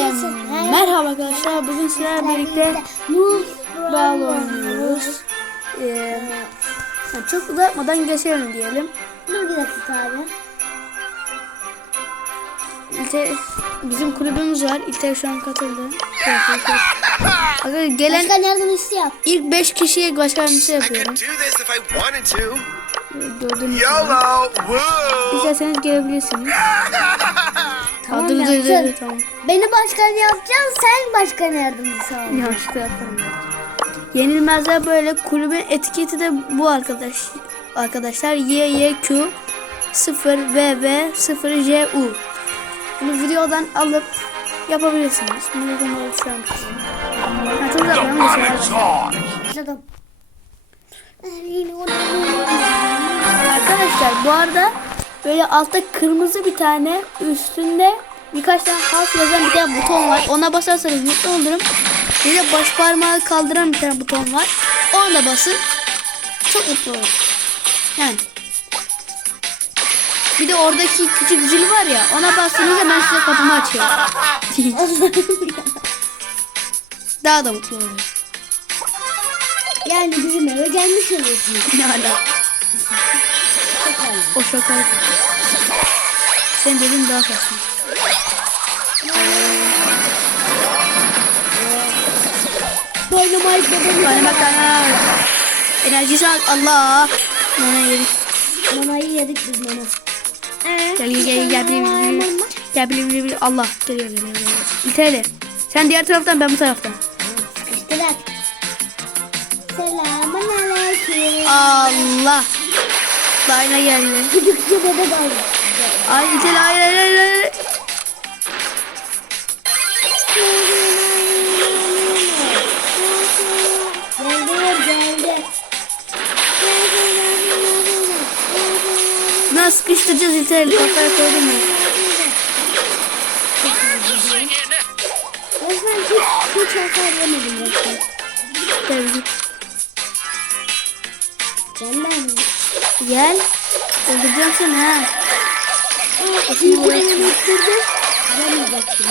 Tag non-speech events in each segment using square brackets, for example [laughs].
Herkese merhaba arkadaşlar. Bugün sizlerle birlikte Brawl oynuyoruz. Ee, çok uzatmadan geçelim diyelim. Dur bir dakika abi. İlte, bizim kulübümüz var. İlter şu an katıldı. Arkadaşlar gelen Başkan yardımcısı yap. ilk 5 kişiye başka yardımcısı I yapıyorum. YOLO! Woo! İsterseniz gelebilirsiniz. [laughs] Dur, dur, dur, yapsın. dur, tamam. Beni başkan yapacağım sen başkan yardımcısı ol. Yanlışlıkla yaparım. Yenilmezler böyle kulübün etiketi de bu arkadaş arkadaşlar YYQ 0 VV 0 JU. Bunu videodan alıp yapabilirsiniz. Bunu bunları şu an Ha, çok uzatmayalım da şeyler var. Başladım. Arkadaşlar bu arada böyle altta kırmızı bir tane üstünde birkaç tane harf yazan bir tane buton var. Ona basarsanız mutlu olurum. Bir de baş parmağı kaldıran bir tane buton var. Ona da basın. Çok mutlu olurum. Yani. Bir de oradaki küçük zil var ya ona bastığınızda ben size kapımı açıyorum. [laughs] Daha da mutlu olurum. yani bizim eve gelmiş oluyorsunuz. [laughs] Ne ala? O şaka. Sen dedin daha saçma. Dynamite bebeğim. Bana bak bana. Enerji sağ Allah. Bana yedik. Mamayı yedik biz mama. Ee, Gel gel gel gel bilim bilim. Gel bilim bilim. Allah geliyor geliyor. İtele. Sen diğer taraftan ben bu taraftan. Sıkıştılar. Selamun aleyküm. Allah. Dayna geldi. Gıdıkçı bebek aldı. Ay İtele hayır hayır hayır. Sıkıştıracağız İtele? Kafaya koydum mu? Resmen hiç, hiç hasar yemedim. Gel git. Gel lan. Gel. Öldüreceğim seni ha. İyi beni bitirdi. Vuramayacak şimdi.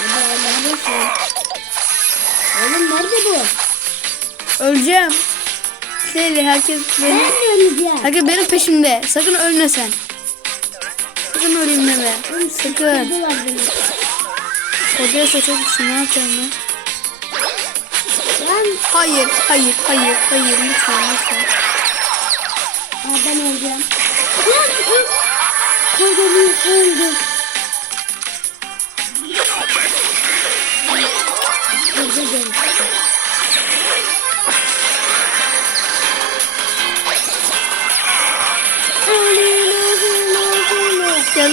Baba neredesin? Oğlum nerede bu? Öleceğim. İtele herkes Ben beni... Herkes benim peşimde. Sakın ölme sen. Sakın öleyim deme. Sakın. Odaya saçak düşün. Ne yapacağım ben? Lan Hayır, hayır, hayır, hayır. Lütfen, lütfen. aa, ben öleceğim. Lan Kavgamı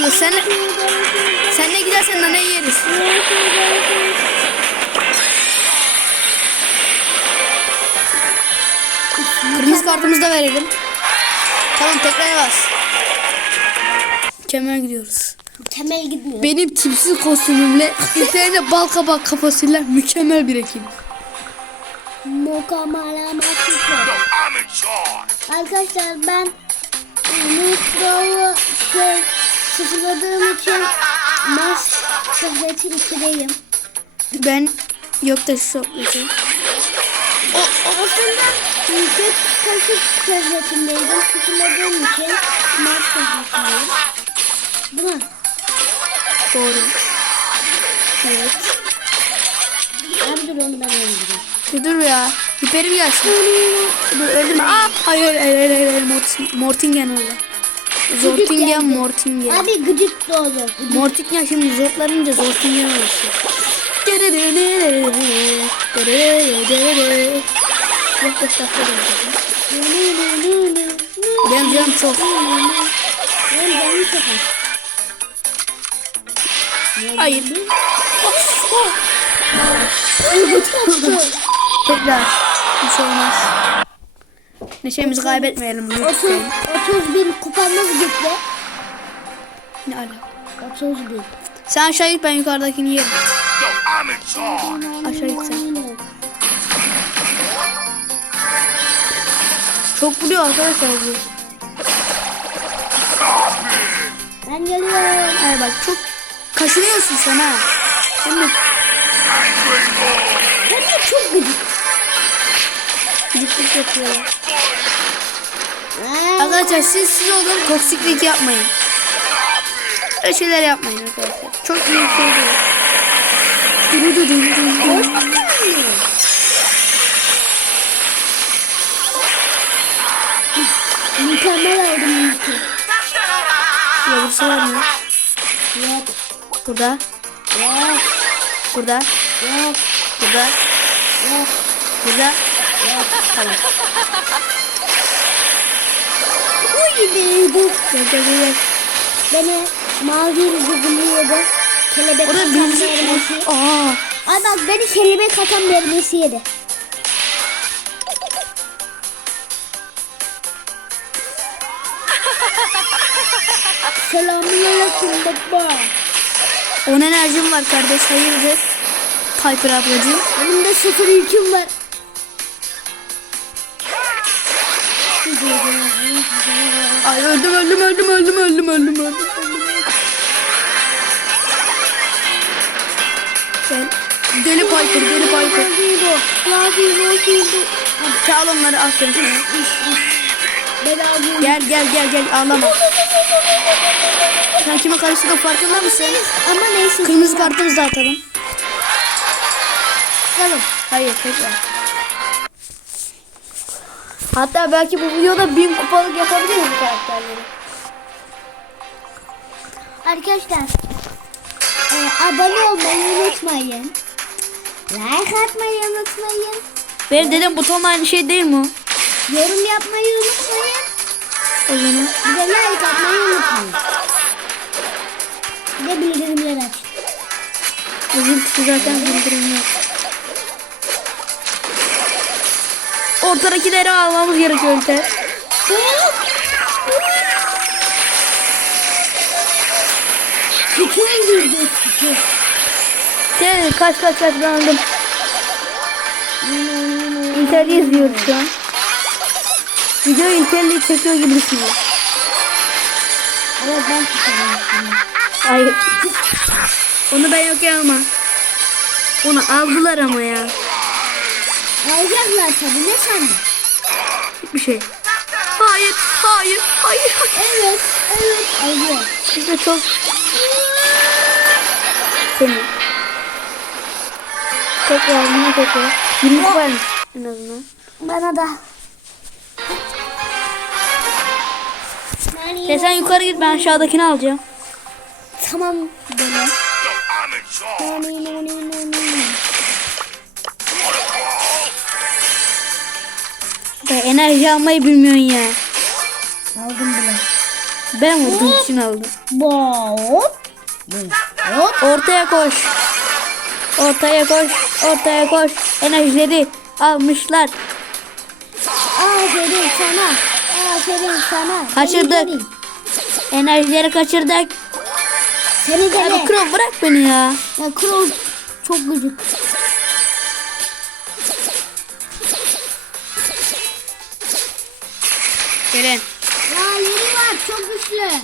Lan sen, sen ne gidersen nane yeriz. Kırmızı kartımızı da verelim. Tamam tekrar bas. Mükemmel gidiyoruz. Temel gitmiyor. Benim tipsiz kostümümle İlter'de bal kabak kafasıyla mükemmel bir ekip. Arkadaşlar ben Nusra'yı şey, sıfırladığım için maç şöhreti 2'deyim. Ben yok da şu şoklatayım. O, aslında tek kaşık şöhretindeydim. Sıfırladığım için maç şöhretindeyim. Bu ne? Doğru. Evet. Abi dur onu ben öldüreyim. Dur, dur ya. Hiperim gelsin. Dur öldürme. Aa, hayır hayır hayır hayır. hayır. Mort- Mortingen orada. Zortingen. Mortingen. Abi gıcık doğdu. Gıcık. Mortingen şimdi zortlarınca Zortingen oluşuyor. Yok yok yok. Benim canım çok. Benim canım çok. Hayır. Tekrar. Hiç olmaz. Neşemizi kaybetmeyelim 30, lütfen. 30 bin kupamız gitti. Ne ala? 30 bin. Sen aşağı git ben yukarıdakini yerim. Aşağı git sen. Çok vuruyor arkadaşlar bu. Ben geliyorum. Ay bak çok kaşınıyorsun sen ha. Hem de Hem de çok gıcık. Gıcıklık yapıyorlar. Arkadaşlar siz siz olun toksiklik yapmayın. Öyle şeyler yapmayın arkadaşlar. Çok iyi bir şey değil. Duru duru duru duru. Mükemmel aldım ilki. Ya burası var mı? Yok. Burada. Yok. Burada. Yok. Burada. Yok. Burada. Uy gel gel. gel. Beni mavi yedi. Kelebek Orada atan vermesi. Aa. Ay bak beni kelebek atan vermesi yedi. [laughs] Selamünaleyküm baba. On enerjim var kardeş hayırdır? Piper ablacığım. Benim de sıfır yüküm var. Ay öldüm öldüm öldüm öldüm öldüm öldüm öldüm. Gel. Deli Piper deli Piper. Çal onları aferin. Ben. Gel gel gel gel ağlama. Sen kime karıştığında farkında mısın? Ama neyse. Kırmızı kartımızı da atalım. Tamam. Hayır tekrar. Hatta belki bu videoda bin kupalık yapabiliriz bu karakterleri. Arkadaşlar e, abone olmayı unutmayın. Like atmayı unutmayın. Benim dedim buton aynı şey değil mi? Yorum yapmayı unutmayın. O zaman. Bir de like atmayı unutmayın. Bir de bildirimleri açın. Bizim zaten bildirim yok. Ortadakileri almamız gerekiyor Ülker. Küçük öldürdü küçük. Gel kaç kaç kaç ben aldım. İnter'i izliyoruz şu an. Video Inter'li çekiyor gibi düşünüyor. Evet ben tutarım. Hayır. Onu ben yokken alma. Onu aldılar ama ya. Alacaklar tabii ne sandın? Hiçbir şey. Hayır, hayır, hayır. Evet, evet alıyor. Biz de çok... Seni. Tekrar, yine tekrar. 20 varmış en azından. Bana da. Ya sen yukarı git ben aşağıdakini alacağım. Tamam böyle. Ya enerji almayı bilmiyorsun ya. Aldım bile. Ben vurduğum için aldım. Hop. Hop. Ortaya koş. Ortaya koş. Ortaya koş. Enerjileri almışlar. Aferin sana. Aferin sana. Kaçırdık. Deneyim. Enerjileri kaçırdık. Seni dene. bu Crow bırak beni ya. Ya Crow çok gıcık. Güçlü.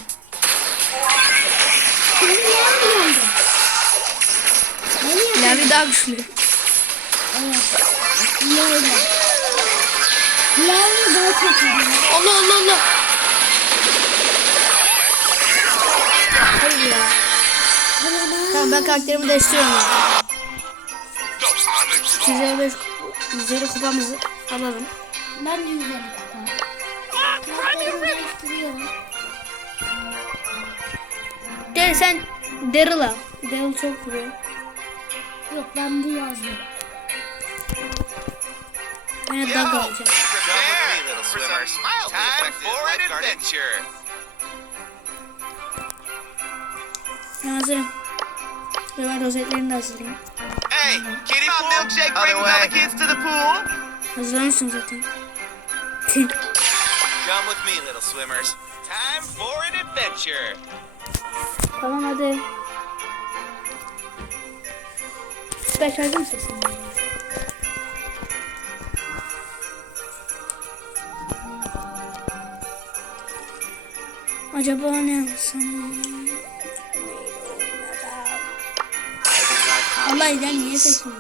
Şimdi? Nereye? Lavi daha güçlü. Evet. Yere daha çok iyi. Allah Allah Allah. Hayır ya. Tamam ben karakterimi değiştiriyorum. ya. Charge. 155 150 kupamızı alalım. Ben de. Del sen Daryl al. Daryl çok vuruyor. Yok ben bu yazdım. Ben de Doug alacağım. Ben hazırım. Ve ben rozetlerini de hazırlayayım. Hey, kiddie pool milkshake brings all the kids to the pool. Hazırlamışsın zaten. Come with me, little swimmers. Time for an adventure. Tamam hadi. Başardın sesini. Acaba ne yapsam? Allah eden niye seçmiyor?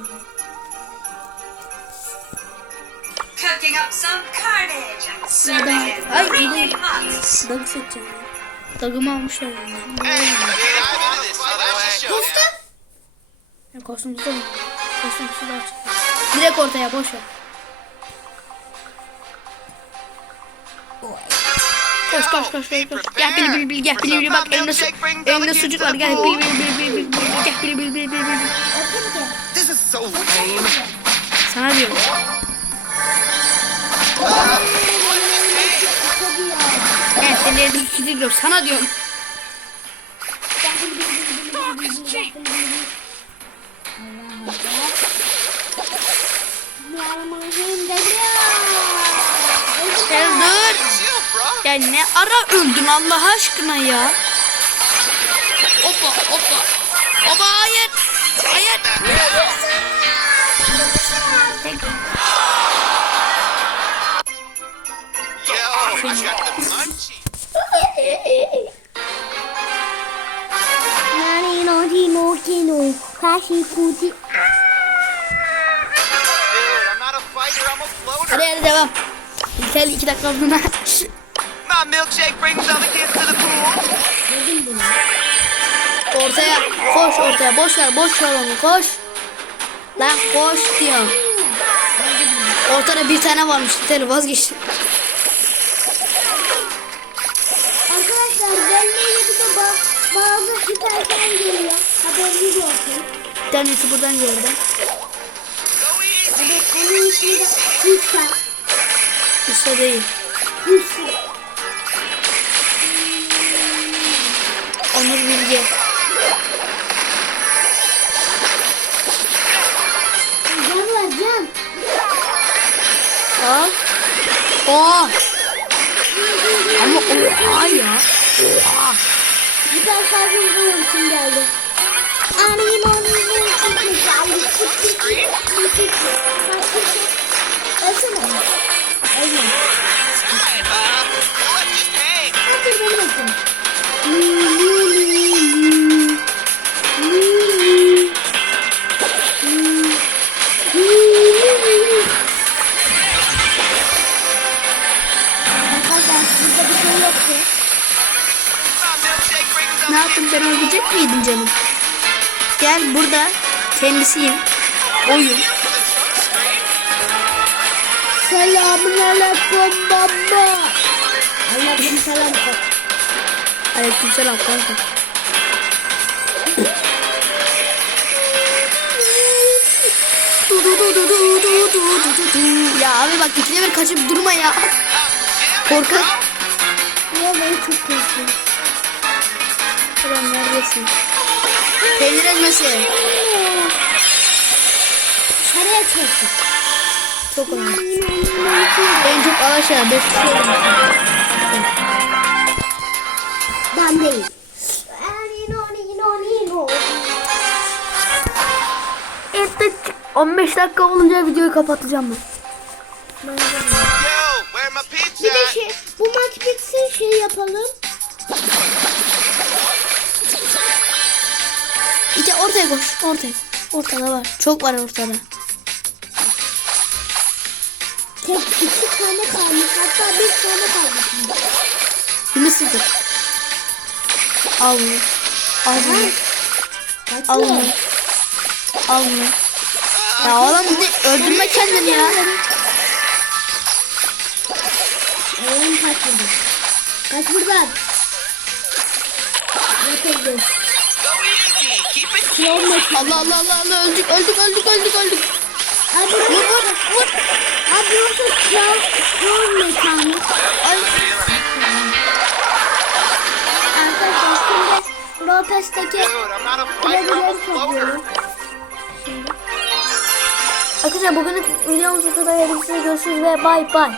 Cooking up some carnage. Serving. Ay, bu da seçeceğim. Dagımı almışlar. Kostüm. Ya kostüm güzel. Kostüm güzel çıktı. Direkt ortaya boş ver. Koş koş koş koş koş. Gel bil bil bil gel bil bil bak elinde su elinde sucuk var gel bil bil bil bil bil gel bil bil bil bil bil. Sana diyorum. Ben seni elektrik diyorum. Sana diyorum. Gel dur. Ya ne ara öldün Allah aşkına ya. Opa opa. Opa hayır. Hayır. A floater. Hadi hadi devam. İlkel iki dakika sonra. My milkshake brings all the kids to the pool. ortaya koş ortaya boş ver boş ver onu koş. Lan koş diyorum. Ortada bir tane varmış bir tane vazgeçtim. Arkadaşlar de ba bazı hiperken geliyor. Haberiniz olsun. Bir tane YouTuber'dan gördüm. Easy. Onun ismi de Hüsa. Üstte değil. Hüsa. Onur Bilge. Can var can. Aa. Aa. Ama oha ya. Oha. Hiper fazla uzun için geldi. Ani ne yaptım ben ölecek miydim canım? Kendisiyim. Oyun. Selamun aleyküm baba. Aleyküm selam kanka. Aleyküm selam kanka. Ya abi bak ikide bir kaçıp durma ya. Korkak. Ya ben çok korkuyorum. Ulan neredesin? Peynir ezmesi. Çektim. Çok önemli. En çok alaşağı 5 kişi oldu. Ben değil. Nino nino nino. Evet 15 dakika olunca videoyu kapatacağım ben. Bir de şey, bu maç bitsin şey yapalım. İşte ortaya koş. Ortaya. Ortada var. Çok var ortada. Tek iki tane kalmış. Hatta bir tane kalmış. 20 sıfır. Al bunu. Al bunu. Al bunu. Kaçıyor. Al bunu. Ya oğlum ne- öldürme kendini ya. Oğlum kaç buradan. Kaç buradan. Allah Allah Allah Allah öldük öldük öldük öldük öldük. Abi Vur vur vur. Abi yoksa yol, yol mekanı. Arkadaşlar şimdi Bilebilir floater. topluyorum. Arkadaşlar bugünlük videomuz bu kadar. Hepinize görüşürüz ve bay bay.